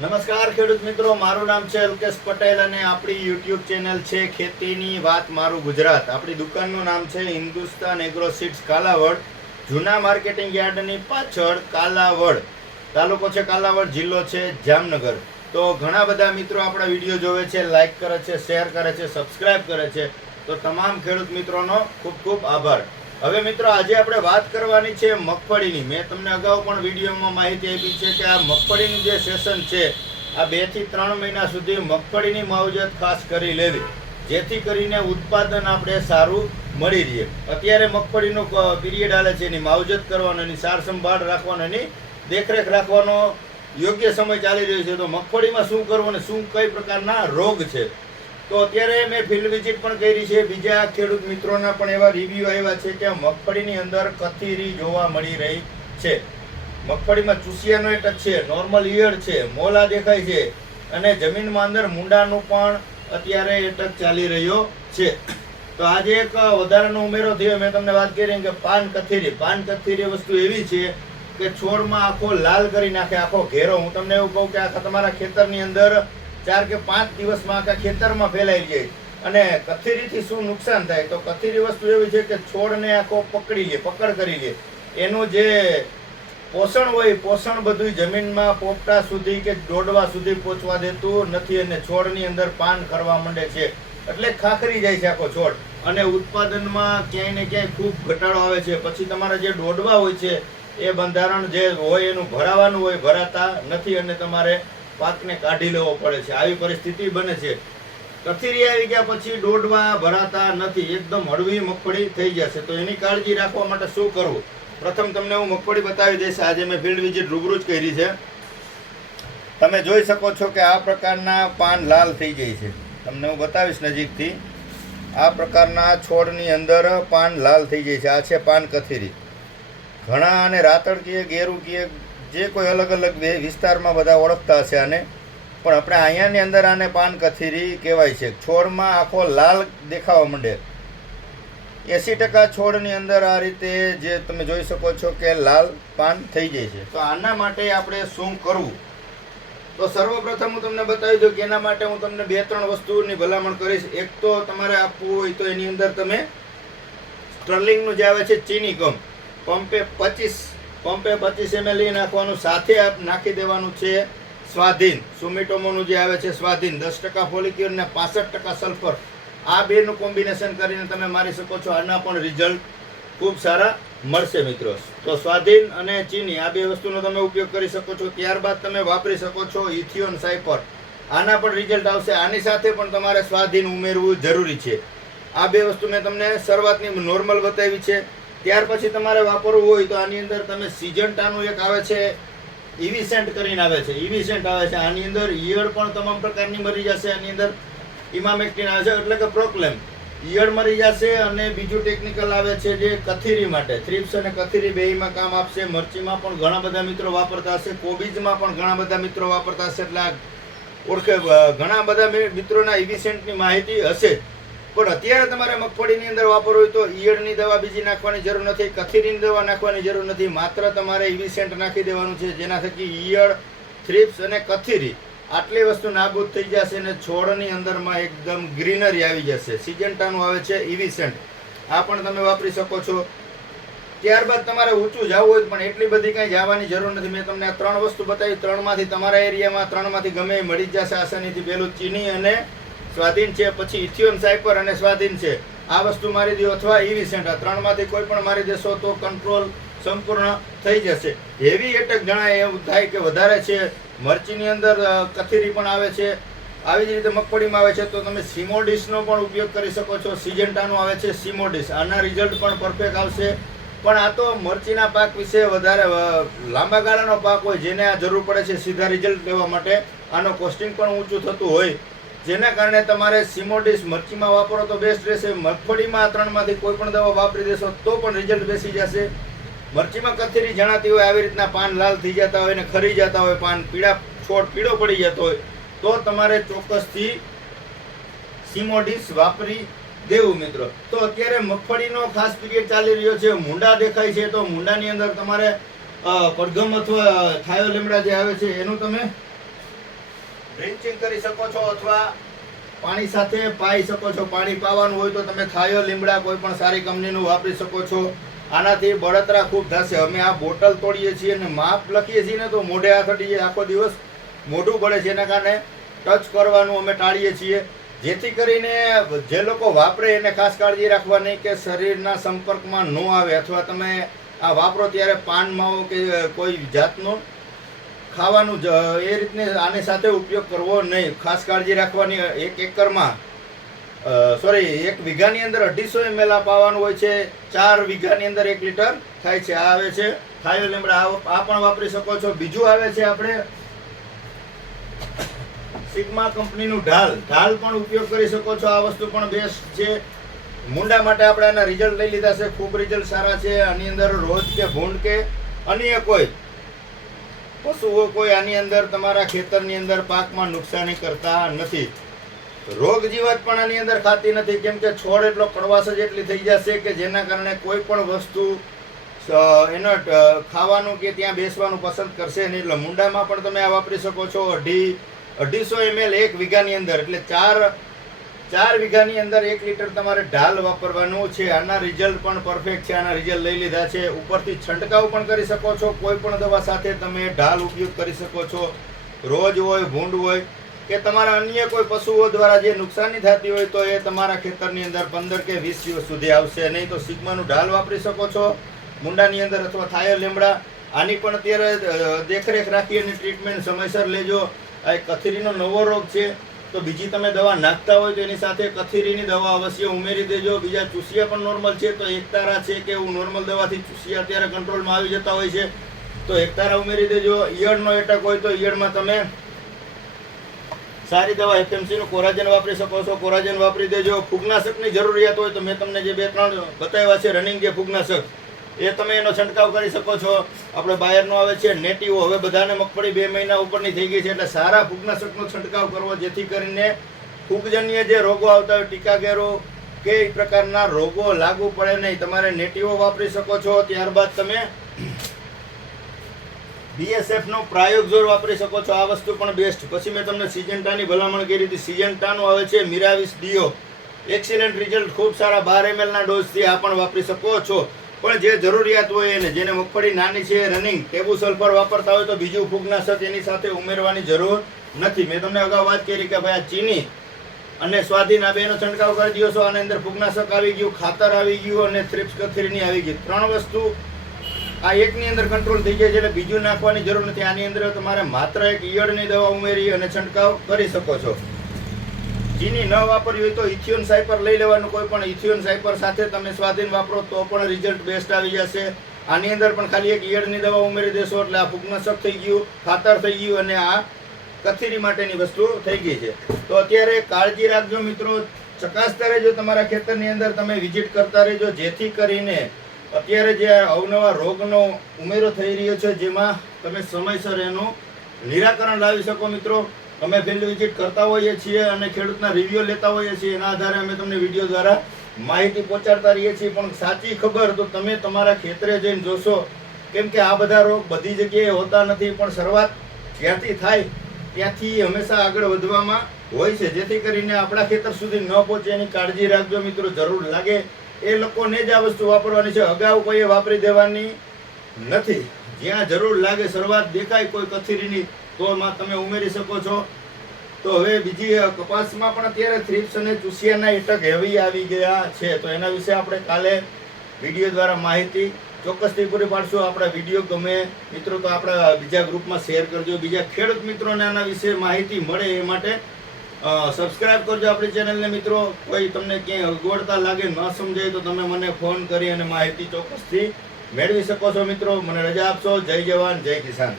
નમસ્કાર ખેડૂત મિત્રો, મારું નામ છે અલ્કેશ પટેલ અને આપણી યુટ્યુબ ચેનલ છે ખેતીની વાત મારું ગુજરાત. આપણી દુકાનનું નામ છે હિન્દુસ્તાન એગ્રો સીડ્સ કાલાવડ, જૂના માર્કેટિંગ યાર્ડની પાછળ કાલાવડ. તાલુકો છે કાલાવડ, જિલ્લો છે જામનગર. તો ઘણા બધા મિત્રો આપણા વિડીયો જોવે છે, લાઈક કરે છે, શેર કરે છે, સબસ્ક્રાઈબ કરે છે. તો તમામ ખેડૂત મિત્રોનો ખૂબ ખૂબ આભાર. હવે મિત્રો, આજે આપણે વાત કરવાની છે મગફળીની. મેં તમને અગાઉ પણ વિડીયોમાં માહિતી આપી છે કે આ મગફળીનું જે સેશન છે, આ 2 થી 3 મહિના સુધી મગફળીની માવજત ખાસ કરી લેવી, જેથી કરીને ઉત્પાદન આપણે સારું મળી રહે. અત્યારે મગફળીનો પીરિયડ હાલે છે, એની માવજત કરવાનો, એની સાર સંભાળ રાખવાનો, એની દેખરેખ રાખવાનો યોગ્ય સમય ચાલી રહ્યો છે. તો મગફળીમાં શું કરવું અને શું કઈ પ્રકારના રોગ છે, તો અત્યારે મેં ફિલ્ડ વિઝિટ પણ કરી છે. બીજા ખેડૂત મિત્રોના પણ એવા રિવ્યૂ આવ્યા છે કે મગફળીની અંદર કથીરી જોવા મળી રહી છે. મગફળીમાં ચૂસિયાનો એટક છે, નોર્મલ ઈયળ છે, મોલા દેખાય છે અને જમીનમાં અંદર મુંડાનું પણ અત્યારે એટક ચાલી રહ્યો છે. તો આજે એક વધારાનો ઉમેરો થયો. મેં તમને વાત કરી કે પાન કથીરી વસ્તુ એવી છે કે છોડમાં આખો લાલ કરી નાખે, આખો ઘેરો. હું તમને એવું કહું કે આખા તમારા ખેતરની અંદર 4 કે 5 દિવસમાં આખા ખેતરમાં ફેલાઈ જાય. અને કથીરીથી શું નુકસાન થાય, તો કથીરી વસ્તુ એવી છે કે છોડને આખો પકડ કરી લે. એનું જે પોષણ હોય, પોષણ બધું જમીનમાં પોપટા સુધી કે ડોડવા સુધી પહોંચવા દેતું નથી અને છોડની અંદર પાન કરવા માંડે છે, એટલે ખાખરી જાય છે આખો છોડ અને ઉત્પાદનમાં ક્યાંય ને ક્યાંય ખૂબ ઘટાડો આવે છે. પછી તમારા જે ડોડવા હોય છે એ બંધારણ જે હોય એનું ભરાવાનું હોય, ભરાતા નથી અને તમારે પાકને કાઢી લેવો પડે છે. આવી પરિસ્થિતિ બને છે. કથીરી આવી ગયા પછી ડોડવા ભરાતા નથી, એકદમ હળવી મગફળી થઈ જશે. તો એની કાળજી રાખવા માટે શું કરવું, પ્રથમ તમને હું મગફળી બતાવી દઈશ. આજે મેં ફિલ્ડ વિઝિટ રૂબરૂ જ કરી છે. તમે જોઈ શકો છો કે આ પ્રકારના પાન લાલ થઈ જાય છે. તમને હું બતાવીશ નજીકથી. આ પ્રકારના છોડની અંદર પાન લાલ થઈ જાય છે. આ છે પાન કથીરી. ઘણા આને રાતળ કીએ, ગેરું કીએ, જે કોઈ અલગ અલગ વિસ્તારમાં બધા ઓળખતા હશે આને, પણ આપણે અહીંયાની અંદર આને પાન કથીરી કહેવાય છે. છોડમાં આખો લાલ દેખાવા માંડે. 80% છોડની અંદર આ રીતે જે તમે જોઈ શકો છો કે લાલ પાન થઈ જાય છે. તો આના માટે આપણે શું કરવું, તો સર્વપ્રથમ હું તમને બતાવી દઉં કે એના માટે હું તમને 2-3 વસ્તુની ભલામણ કરીશ. એક તો તમારે આપવું હોય તો એની અંદર તમે સ્ટર્લિંગનું જે આવે છે ચીની ગમ, પંપે 25 ml નાખવાનું. સાથે નાખી દેવાનું છે સ્વાધીન, સુમિટોમોનું જે આવે છે સ્વાધીન, 10% ફોલિક્યુર ને 65% સલ્ફર. આ બેનું કોમ્બિનેશન કરીને તમે મારી શકો છો. આના પણ રિઝલ્ટ ખૂબ સારા મળશે મિત્રો. તો સ્વાધીન અને ચીની આ 2 વસ્તુનો તમે ઉપયોગ કરી શકો છો. ત્યારબાદ તમે વાપરી શકો છો ઇથિયોન સાયપર, આના પણ રિઝલ્ટ આવશે. આની સાથે પણ તમારે સ્વાધીન ઉમેરવું જરૂરી છે. આ 2 વસ્તુ મેં તમને શરૂઆતની નોર્મલ બતાવી છે. ત્યાર પછી તમારે વાપરવું હોય તો આની અંદર તમે સિજન્ટાનું એક આવે છે, ઇવિસેન્ટ કરીને આવે છે, ઇવિસેન્ટ આવે છે. આની અંદર ઈયળ પણ તમામ પ્રકારની મરી જશે. આની અંદર ઇમામેક્ટિન આવે છે, એટલે કે પ્રોક્લેમ, ઈયળ મરી જશે. અને બીજું ટેકનિકલ આવે છે જે કથીરી માટે, થ્રિપ્સ અને કથીરી બેયમાં કામ આપશે. મરચીમાં પણ ઘણા બધા મિત્રો વાપરતા હશે, કોબીજમાં પણ ઘણા બધા મિત્રો વાપરતા હશે, એટલે ઘણા બધા મિત્રોના ઇવિસેન્ટની માહિતી હશે. પણ અત્યારે તમારે મગફળીની અંદર વાપરવું હોય તો ઈયળની દવા બીજી નાખવાની જરૂર નથી, કથીરીની દવા નાખવાની જરૂર નથી. માત્ર તમારે ઇવિસેન્ટ નાખી દેવાનું છે, જેના થકી ઈયળ, થ્રિપ્સ અને કથીરી આટલી વસ્તુ નાબૂદ થઈ જશે અને છોડની અંદરમાં એકદમ ગ્રીનરી આવી જશે. સિજન્ટાનું આવે છે ઇવિસેન્ટ, આ પણ તમે વાપરી શકો છો. ત્યારબાદ તમારે ઊંચું જવું હોય પણ એટલી બધી કાંઈ જવાની જરૂર નથી. મેં તમને આ 3 વસ્તુ બતાવી. 3માંથી તમારા એરિયામાં 3માંથી ગમે એ મળી જશે આસાનીથી. પહેલું ચીની અને સ્વાધીન છે, પછી ઇથિયોન સાયપર અને સ્વાધીન છે. આ વસ્તુ મારી દો અથવા ઇવિસેન્ટ, આ 3માંથી કોઈ પણ મારી દેશો તો કંટ્રોલ સંપૂર્ણ થઈ જશે. હેવી એટેક જણાય એવું થાય કે વધારે છે. મરચીની અંદર કથીરી પણ આવે છે, આવી જ રીતે મગફળીમાં આવે છે. તો તમે સિમોડિસનો પણ ઉપયોગ કરી શકો છો. સિજન્ટાનું આવે છે સિમોડિસ, આના રિઝલ્ટ પણ પરફેક્ટ આવશે. પણ આ તો મરચીના પાક વિશે વધારે લાંબા ગાળાનો પાક હોય, જેને આ જરૂર પડે છે સીધા રિઝલ્ટ લેવા માટે. આનો કોસ્ટિંગ પણ ઊંચું થતું હોય, જેના કારણે તમારે સિમોડિસ મરચીમાં વાપરો તો બેસ્ટ રહેશે. મગફળીમાં આ 3માંથી કોઈ પણ દવા વાપરી દેશો તો પણ રિઝલ્ટ બેસી જશે. મરચીમાં કથીરી જણાતી હોય, આવી રીતના પાન લાલ થઈ જતા હોય ને ખરી જતા હોય, પાન છોડ પીળો પડી જતો હોય, તો તમારે ચોક્કસથી સિમોડિસ વાપરી દેવું મિત્રો. તો અત્યારે મગફળીનો ખાસ પીરિયડ ચાલી રહ્યો છે. મુંડા દેખાય છે, તો મુંડાની અંદર તમારે પડઘમ અથવા થાયો લીમડા જે આવે છે એનું તમે ડ્રિંચિંગ કરી શકો છો અથવા પાણી સાથે પાઈ શકો છો. પાણી પાવાનું હોય તો તમે થાયો લીમડા કોઈ પણ સારી કંપનીનું વાપરી શકો છો. આનાથી બળતરા ખૂબ થશે. અમે આ બોટલ તોડીએ છીએ અને માપ લખીએ છીએ ને તો મોઢે હાથ અડી જાય, આખો દિવસ મોઢું બળે છે. એના કારણે ટચ કરવાનું અમે ટાળીએ છીએ, જેથી કરીને જે લોકો વાપરે એને ખાસ કાળજી રાખવાની કે શરીરના સંપર્કમાં ન આવે, અથવા તમે આ વાપરો ત્યારે પાન માવો કે કોઈ જાતનું ખાવાનું એ રીતને આની સાથે ઉપયોગ કરવો નહીં. ખાસ કાળજી રાખવાની. 1 એકરમાં એક વીઘાની અંદર 250 ml પાવાનું હોય છે. 4 વીઘાની અંદર 1 લીટર થાય છે. આ આવે છે થાયો લીમડા, આ પણ વાપરી શકો છો. બીજું આવે છે આપણે સિગ્મા કંપનીનું ઢાલ પણ ઉપયોગ કરી શકો છો. આ વસ્તુ પણ બેસ્ટ છે. મુંડા માટે આપણે આના રિઝલ્ટ લઈ લીધા છે, ખૂબ રિઝલ્ટ સારા છે. આની અંદર રોજ કે ભૂંડ કે અન્ય કોઈ પશુઓ કોઈ આની અંદર તમારા ખેતરની અંદર પાકમાં નુકસાની કરતા નથી. રોગ જીવાત પણ આની અંદર ખાતી નથી, કેમ કે છોડ એટલો કડવાશ જ એટલી થઈ જશે કે જેના કારણે કોઈ પણ વસ્તુ એનો ખાવાનું કે ત્યાં બેસવાનું પસંદ કરશે નહીં. એટલે મુંડામાં પણ તમે આ વાપરી શકો છો. 250 ml 1 વીઘાની અંદર, એટલે 4 વીઘાની અંદર 1 લીટર તમારે ઢાલ વાપરવાનું છે. આના રિઝલ્ટ પણ પરફેક્ટ છે. આના રિઝલ્ટ લઈ લીધા છે. ઉપરથી છંટકાવ પણ કરી શકો છો. કોઈ પણ દવા સાથે તમે ઢાલ ઉપયોગ કરી શકો છો. રોજ હોય, ભૂંડ હોય કે તમારા અન્ય કોઈ પશુઓ દ્વારા જે નુકસાની થતી હોય તો એ તમારા ખેતરની અંદર 15 કે 20 દિવસ સુધી આવશે નહીં. તો સિગ્માનું ઢાલ વાપરી શકો છો મુંડાની અંદર, અથવા થાયો લીમડા. આની પણ અત્યારે દેખરેખ રાખી અને ટ્રીટમેન્ટ સમયસર લેજો. આ એક કથીરીનો નવો રોગ છે, તો બીજી તમે દવા નાખતા હોય તો એની સાથે કથીરીની દવા અવશ્ય ઉમેરી દેજો. બીજા ચૂસિયા પણ નોર્મલ છે, તો એકતારા છે કે એવું નોર્મલ દવાથી ચૂસિયા અત્યારે કંટ્રોલમાં આવી જતા હોય છે, તો એકતારા ઉમેરી દેજો. ઈયળનો એટક હોય તો ઈયળમાં તમે સારી દવા FMC નું કોરાજન વાપરી શકો છો. કોરાજન વાપરી દેજો. ફૂગનાશકની જરૂરિયાત હોય તો મેં તમને જે 2-3 બતાવ્યા છે રનિંગ જે ફૂગનાશક, એ તમે એનો છંટકાવ કરી શકો છો. આપણે બાયરનો આવે છે નેટિવો. હવે બધાને મગફળી 2 મહિના ઉપરની થઈ ગઈ છે, એટલે સારા ફૂગનાશકનો છંટકાવ કરવો, જેથી કરીને ફૂગજન્ય જે રોગો આવતા હોય, ટીકાગેરો કે એ પ્રકારના રોગો લાગુ પડે નહીં. તમારે નેટિવો વાપરી શકો છો. ત્યારબાદ તમે BSF નો પ્રાયોગઝોર વાપરી શકો છો. આ વસ્તુ પણ બેસ્ટ. પછી મેં તમને સિજન્ટાની ભલામણ કરી હતી. સિજન્ટાનું આવે છે મિરાવિસ ડીઓ. એક્સિલન્ટ રિઝલ્ટ, ખૂબ સારા 12 ml ના ડોઝથી આ પણ વાપરી શકો છો. પણ જે જરૂરિયાત હોય એને, જેને મગફળી નાની છે, રનિંગ ટેબુ સલ્ફર વાપરતા હોય તો બીજું ફૂગનાશક એની સાથે ઉમેરવાની જરૂર નથી. મેં તમને અગાઉ વાત કરી કે ભાઈ આ ચીની અને સ્વાધીન આ બેનો છંટકાવ કરી દો છો. આની અંદર ફૂગનાશક આવી ગયું, ખાતર આવી ગયું અને થ્રિપ્સ કથીરીની આવી ગઈ. 3 વસ્તુ આ એકની અંદર કંટ્રોલ થઈ જાય છે, એટલે બીજું નાખવાની જરૂર નથી. આની અંદર તમારે માત્ર એક ઈયળની દવા ઉમેરી અને છંટકાવ કરી શકો છો. ચીની ન વાપરવી હોય તો ઇથિયોન સાયપર લઈ લેવાનું. કોઈ પણ ઇથિયોન સાયપર સાથે તમે સ્વાધીન વાપરો તો પણ રિઝલ્ટ બેસ્ટ આવી જશે. આની અંદર પણ ખાલી એક ઈયળની દવા ઉમેરી દેશો એટલે આ ફૂગનાશક થઈ ગયું, ખાતર થઈ ગયું અને આ કથીરી માટેની વસ્તુ થઈ ગઈ છે. તો અત્યારે કાળજી રાખજો મિત્રો. ચકાસતા રહેજો તમારા ખેતરની અંદર, તમે વિઝિટ કરતા રહેજો, જેથી કરીને અત્યારે જે અવનવા રોગનો ઉમેરો થઈ રહ્યો છે જેમાં તમે સમયસર એનું નિરાકરણ લાવી શકો. મિત્રો અમે ફિલ્ડ વિઝિટ કરતા હોઈએ છીએ અને ખેડૂતના રિવ્યુ લેતા હોઈએ છીએ. એના આધારે અમે તમને વિડીયો દ્વારા માહિતી પહોંચાડતા રહીએ છીએ. પણ સાચી ખબર તો તમે તમારા ખેતરે જઈને જોશો, કેમ કે આ બધા રોગ બધી જગ્યાએ હોતા નથી, પણ શરૂઆત જ્યાંથી થાય ત્યાંથી હંમેશા આગળ વધવામાં હોય છે. જેથી કરીને આપણા ખેતર સુધી ન પહોંચે એની કાળજી રાખજો મિત્રો. જરૂર લાગે એ લોકોને જ આ વસ્તુ વાપરવાની છે, અગાઉ કોઈએ વાપરી દેવાની નથી. જ્યાં જરૂર લાગે, શરૂઆત દેખાય કોઈ કથીરીની, તો તમે ઉમેરી શકો છો. તો હવે બીજી કપાસમાં પણ અત્યારે થ્રિપ્સ અને ચૂસિયાના એટક હેવી આવી ગયા છે, તો એના વિશે આપણે કાલે વિડીયો દ્વારા માહિતી ચોક્કસથી પૂરી પાડશું. આપણા વિડીયો ગમે મિત્રો તો આપણા બીજા ગ્રુપમાં શેર કરજો, બીજા ખેડૂત મિત્રોને આના વિશે માહિતી મળે એ માટે સબસ્ક્રાઇબ કરજો આપણી ચેનલને. મિત્રો કોઈ તમને ક્યાંય અગવડતા લાગે, ન સમજાય તો તમે મને ફોન કરી અને માહિતી ચોક્કસથી મેળવી શકો છો. મિત્રો મને રજા આપશો. જય જવાન, જય કિસાન.